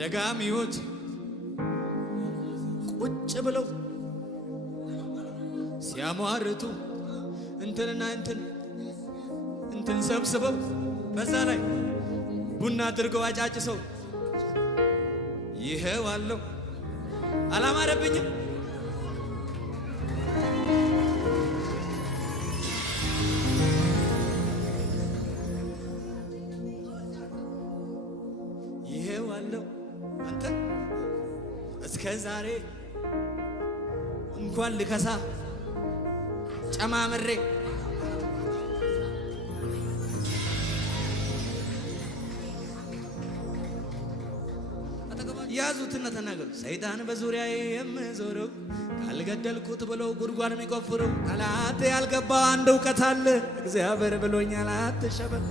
ደጋሚዎች ቁጭ ብለው ሲያሟርቱ እንትንና እንትን ሰብስበው በዛ ላይ ቡና አድርገው አጫጭሰው ይሄው አለው አላማረብኝም። ይሄው አለው አንተ እስከ ዛሬ እንኳን ልከሳ ጨማምሬ ያዙትና ተናገሩ። ሰይጣን በዙሪያዬ የምዞረው ካልገደልኩት ብለው ጉድጓድ የሚቆፍረው ጠላት ያልገባው አንድ እውቀት አለ። እግዚአብሔር ብሎኛል አትሸበር።